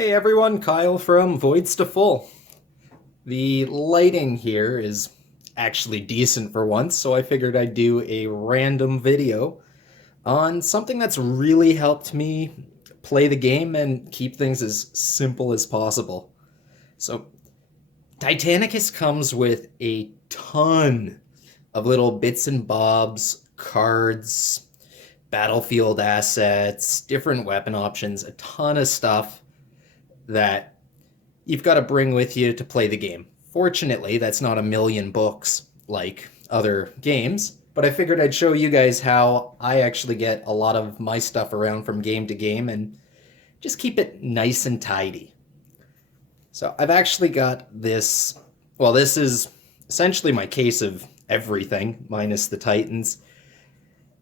Hey everyone, Kyle from Voids to Full. The lighting here is actually decent for once, so I figured I'd do a random video on something that's really helped me play the game and keep things as simple as possible. So, Titanicus comes with a ton of little bits and bobs, cards, battlefield assets, different weapon options, a ton of stuff that you've got to bring with you to play the game. Fortunately, that's not a million books like other games, but I figured I'd show you guys how I actually get a lot of my stuff around from game to game and just keep it nice and tidy. So I've actually got this. Well, this is essentially my case of everything minus the Titans,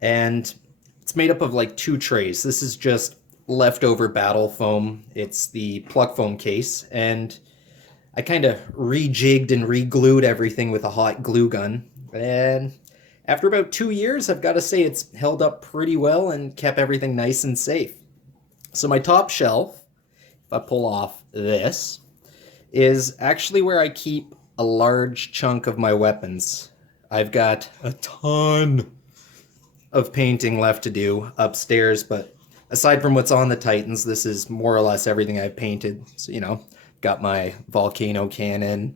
and it's made up of like two trays. This is just leftover battle foam. It's the plug foam case, and I kind of rejigged and re-glued everything with a hot glue gun. And after about 2 years, I've got to say it's held up pretty well and kept everything nice and safe. So my top shelf, if I pull off this, is actually where I keep a large chunk of my weapons. I've got a ton of painting left to do upstairs, but aside from what's on the Titans, this is more or less everything I've painted. So, got my Volcano Cannon,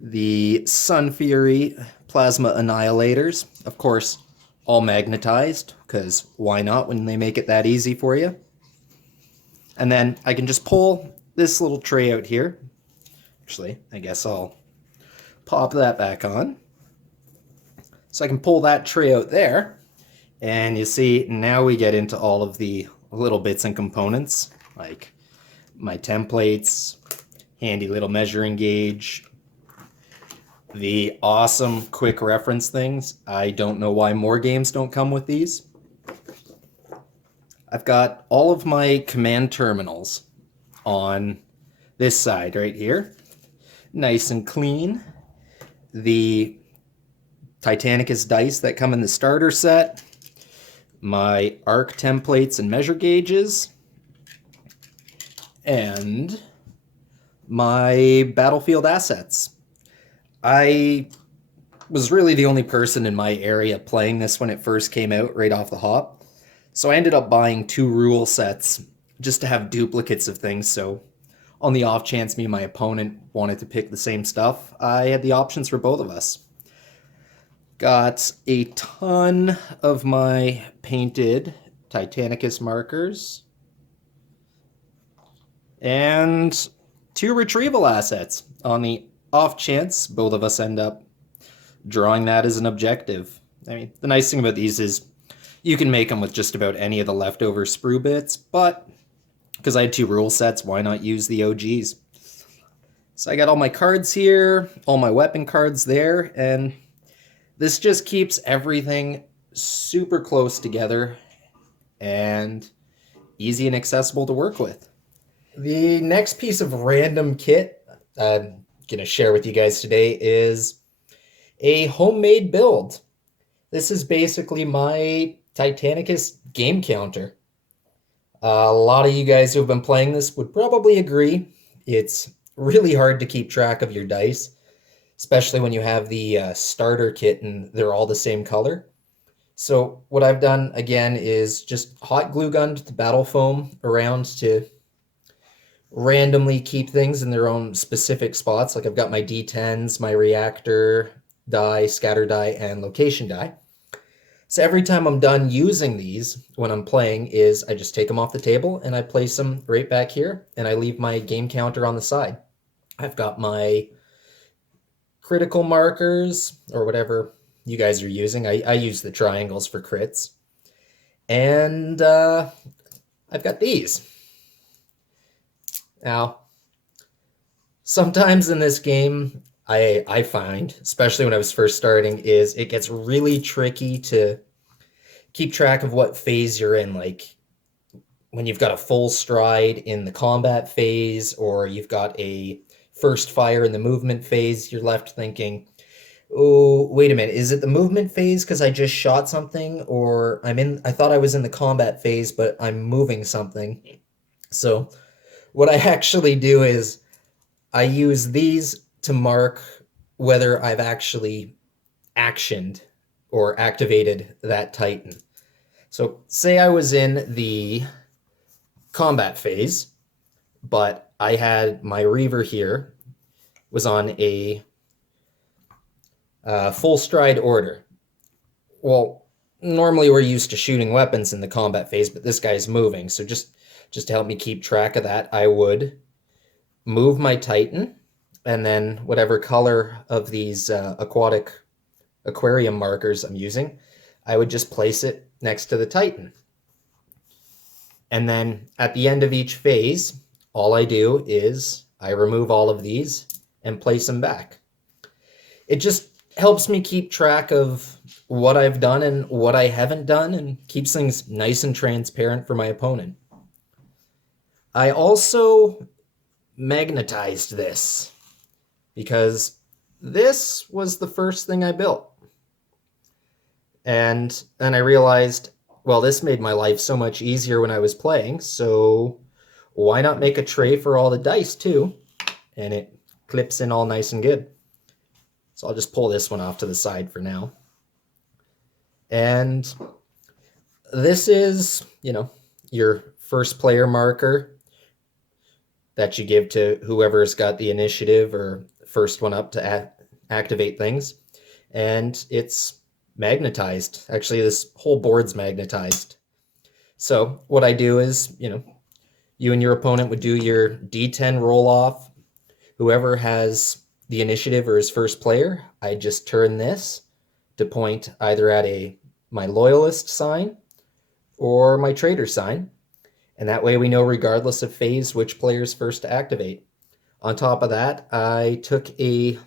the Sun Fury Plasma Annihilators, of course, all magnetized, because why not when they make it that easy for you? And then I can just pull this little tray out here. Actually, I guess I'll pop that back on. So I can pull that tray out there, and you see now we get into all of the little bits and components, like my templates, handy little measuring gauge, the awesome quick reference things. I don't know why more games don't come with these. I've got all of my command terminals on this side right here, nice and clean. The Titanicus dice that come in the starter set, my arc templates and measure gauges, and my battlefield assets. I was really the only person in my area playing this when it first came out right off the hop, so I ended up buying two rule sets just to have duplicates of things, so on the off chance me and my opponent wanted to pick the same stuff, I had the options for both of us. Got a ton of my painted Titanicus markers and two retrieval assets on the off chance both of us end up drawing that as an objective. I mean, the nice thing about these is you can make them with just about any of the leftover sprue bits, but because I had two rule sets, why not use the OGs? So I got all my cards here, all my weapon cards there, and this just keeps everything super close together and easy and accessible to work with. The next piece of random kit I'm going to share with you guys today is a homemade build. This is basically my Titanicus game counter. A lot of you guys who have been playing this would probably agree. It's really hard to keep track of your dice, especially when you have the starter kit and they're all the same color. So what I've done again is just hot glue gunned the battle foam around to randomly keep things in their own specific spots. Like I've got my D10s, my reactor die, scatter die, and location die. So every time I'm done using these when I'm playing is I just take them off the table and I place them right back here and I leave my game counter on the side. I've got my critical markers or whatever you guys are using. I use the triangles for crits. And I've got these. Now, sometimes in this game, I find, especially when I was first starting, is it gets really tricky to keep track of what phase you're in. Like when you've got a full stride in the combat phase, or you've got a first fire in the movement phase, you're left thinking, oh, wait a minute, is it the movement phase because I just shot something? Or I thought I was in the combat phase, but I'm moving something. So What I actually do is I use these to mark whether I've actually actioned or activated that Titan. So say I was in the combat phase, but I had my Reaver here, was on a full stride order. Well, normally we're used to shooting weapons in the combat phase, but this guy's moving. So just to help me keep track of that, I would move my Titan, and then whatever color of these aquarium markers I'm using, I would just place it next to the Titan. And then at the end of each phase, all I do is I remove all of these and place them back. It just helps me keep track of what I've done and what I haven't done, and keeps things nice and transparent for my opponent. I also magnetized this because this was the first thing I built. And then I realized, well, this made my life so much easier when I was playing, so why not make a tray for all the dice too? And it clips in all nice and good. So I'll just pull this one off to the side for now. And this is, your first player marker that you give to whoever's got the initiative or first one up to activate things. And it's magnetized. Actually, this whole board's magnetized. So what I do is, you and your opponent would do your D10 roll off. Whoever has the initiative or is first player, I just turn this to point either at my loyalist sign or my traitor sign. And that way we know, regardless of phase, which player's first to activate. On top of that, I took a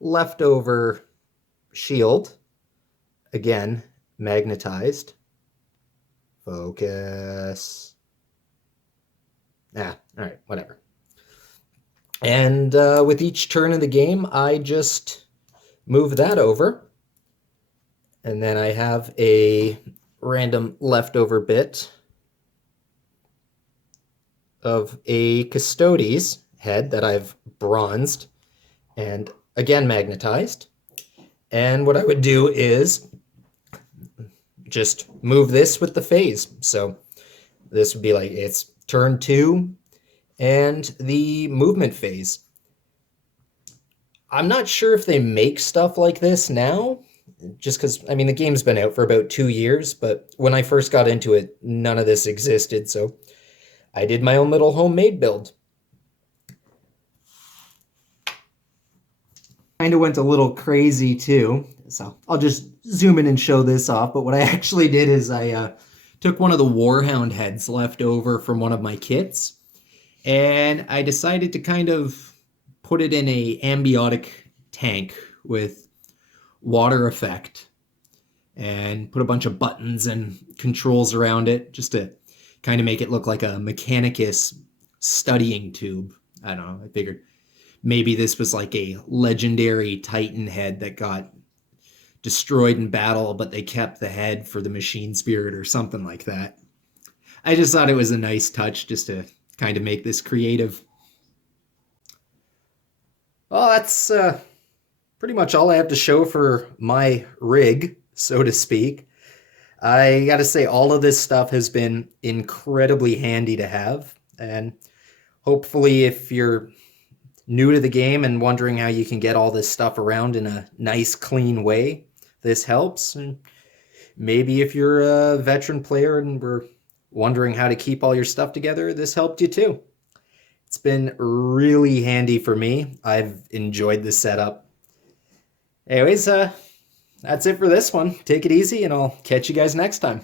leftover shield, again, magnetized. Focus. All right, whatever. And with each turn of the game, I just move that over. And then I have a random leftover bit of a Custodes head that I've bronzed and again magnetized. And what I would do is just move this with the phase. So this would be like, it's turn 2 and the movement phase. I'm not sure if they make stuff like this now, just because, the game's been out for about 2 years, but when I first got into it, none of this existed, so I did my own little homemade build. Kind of went a little crazy too, so I'll just zoom in and show this off, but what I actually did is I took one of the Warhound heads left over from one of my kits, and I decided to kind of put it in a ambiotic tank with water effect and put a bunch of buttons and controls around it just to kind of make it look like a Mechanicus studying tube. I don't know, I figured maybe this was like a legendary Titan head that got destroyed in battle, but they kept the head for the machine spirit or something like that. I just thought it was a nice touch just to kind of make this creative. Well, that's pretty much all I have to show for my rig, so to speak. I gotta say, all of this stuff has been incredibly handy to have, and hopefully if you're new to the game and wondering how you can get all this stuff around in a nice, clean way, this helps. And maybe if you're a veteran player and were wondering how to keep all your stuff together, this helped you too. It's been really handy for me. I've enjoyed the setup. Anyways, that's it for this one. Take it easy, and I'll catch you guys next time.